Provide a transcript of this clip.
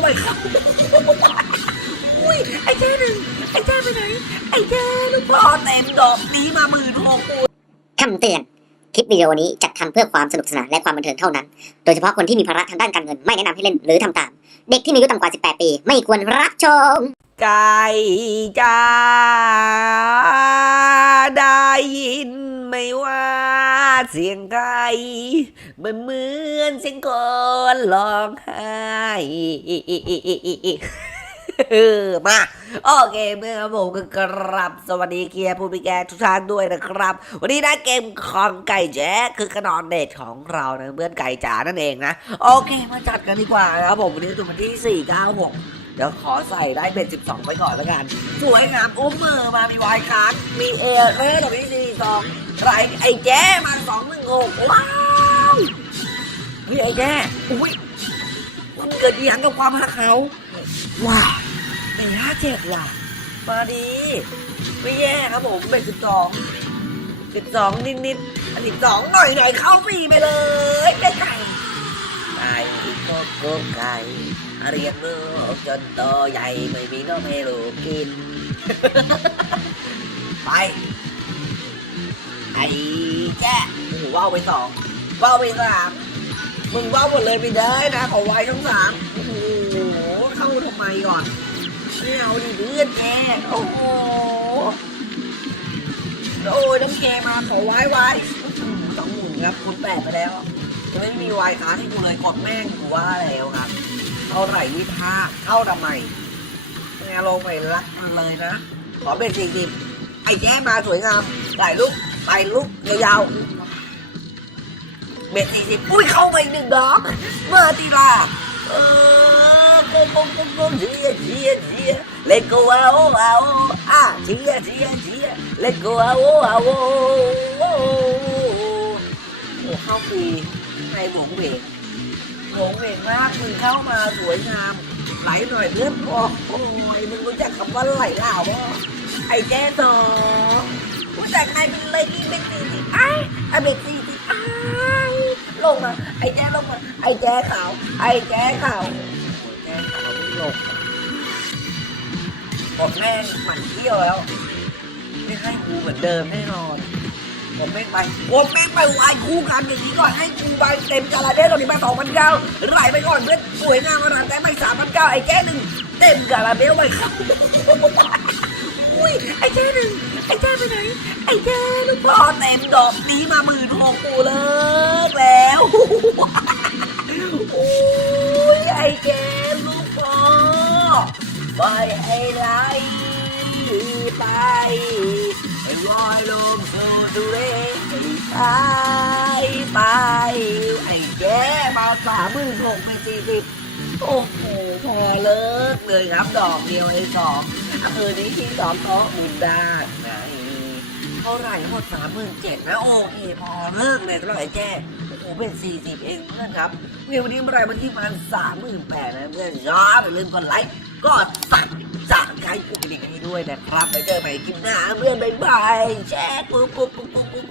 ไว้ครับอุ้ยไอ้แจ้หนึ่งไอ้แจ้ไปไหน ไอ้แจ้ลูกพ่อเต็มดอกนี้มาหมื่นหกคำเตือน คลิปวิดีโอนี้จัดทำเพื่อความสนุกสนานและความบันเทิงเท่านั้น โดยเฉพาะคนที่มีภาระทางด้านการเงินไม่แนะนำให้เล่นหรือทำตาม เด็กที่มีอายุต่ำกว่า 18 ปี ไม่ควรรับชม ไก่จ้า เสียงไก่มันเหมือนเสียงคนร้องไห้มาโอเคเมื่อผมก็กรับสวัสดีเกียร์ผู้มีแกทุกท่านด้วยนะครับ วันนี้นะเกมของไก่แจ๊กคือกระนอนเดทของเรานะเพื่อนไก่จ๋านั่นเองนะ โอเคมาจัดกันดีกว่านะครับผมวันนี้ถึงวันที่ 4 9 6เดี๋ยวขอใส่ได้เป็น 12 ไปก่อนแล้วกัน สวยงามอุ้มมือมามีวายคัสมีเอเร่ตรงนี้สี่สอง ไรไอ้แจ้มาสองหนึ่งหกว้าวเฮ้ยไอ้แจ้อุ้ยมันเกิดอหย่างกับความรักเขาว้าวเป็นห้าเจ็ดว่ะมาดี ไม่แย่ครับผมเป็นสิบสองสิบสองนิดนิดๆอันสิบสองหน่อยหน่อยเข้าฟรีไปเลยไก่ไก่ไก่ก็ก็ไก่เรียกลูกจนโตใหญ่ไม่มีนมให้ลูกกิน ไป แจ้โอ้โหว่าวไปสองว่าวไปสามมึงว่าวหมดเลยไม่ได้นะขอไว้ทั้งสามโอ้โหเข้าทำไมก่อนไม่เอาดิเพื่อนแกโอ้โหโอ้ยน้ำแกมาขอไว้ไว้สองหมื่นครับคุณแปดไปแล้วจะไม่มีวายค้าให้กูเลยกดแม่งกูว่าแล้วครับเท่าไหร่วิพากเข้าทำไมงานลงไปรักมันเลยนะขอเป็นสี่สิบไอ้แย่มาสวยงามถ่ายรูป ถ่ายรูปยาวๆเบ็ดสี่สิบอุ้ยเข้าไปหนึ่งดอกมาตีลาเออกงกงกงกงเชียเชียเชียเลโก้เอาเอาอะเชียเชียเชียเลโก้เอาเอาโอ้โหเข้าฟรีให้หลงเวงโหงเวงมากมึงเข้ามาสวยงามไหลหน่อยเลือดออกโอ้ยมึงรู้จักคำว่าไหลเหล่าบ่ไอ้แจ้ต่อ ผู้จัดนายเป็นเลยที่เป็นสี่สิบไอ้ไอ้เป็นสี่สิบไอ้ลงมาไอ้แจ้ลงมาไอ้แจ้ขาว ไอ้แจ้ขาวแจ้ขาวไม่ลงหมดแม่หมันเที่ยวแล้ว ไม่ให้กูเหมือนเดิมแน่นอนผมแม่ไปผมแม่ไปวายคู่กันอย่างนี้ก่อนให้กูไปเต็มกาลาเดสตอนนี้มาสองพันเก้าไหลไปก่อนเพื่อนสวยงามขนาดแต่ไม่สามพันเก้าไอ้แจ้หนึ่งเต็มกาลาเบลไปครับ อุ้ยไอ้แจ้หนึ่งไอ้แจ้ไปไหน ไอ้แจ้ลูกพ่อเต็มดอกนี้มาหมื่นหกกูเลิกแล้วอุ้ยไอ้แจ้ลูกพ่อไปให้ไหลไปไอ้ลอยลงสู่ทะเลไปไปไอ้แย่มาสามหมื่นหกเป็นสี่สิบโอ้โหพอเลิกเลยครับดอกเดียวในสอง คืนนี้ที่สองโต๊ะบุดาดไหนเท่าไหร่หมดสามหมื่นเจ็ดนะโอเคพอเลิกเลยสำหรับไอ้แจ้โอ้โหเป็นสี่สิบเองเพื่อนครับวันนี้เมื่อไรวันที่ประมันสามหมื่นแปดนะเพื่อนยอดอย่าลืมกดไลค์กดสั่งจากใครกุกดิ่งให้ด้วยนะครับไปเจอใหม่คลิปหน้าเพื่อนบ๊ายบายแชร์ปุ๊บปุ๊บปุ๊บปุ๊บปุ๊บ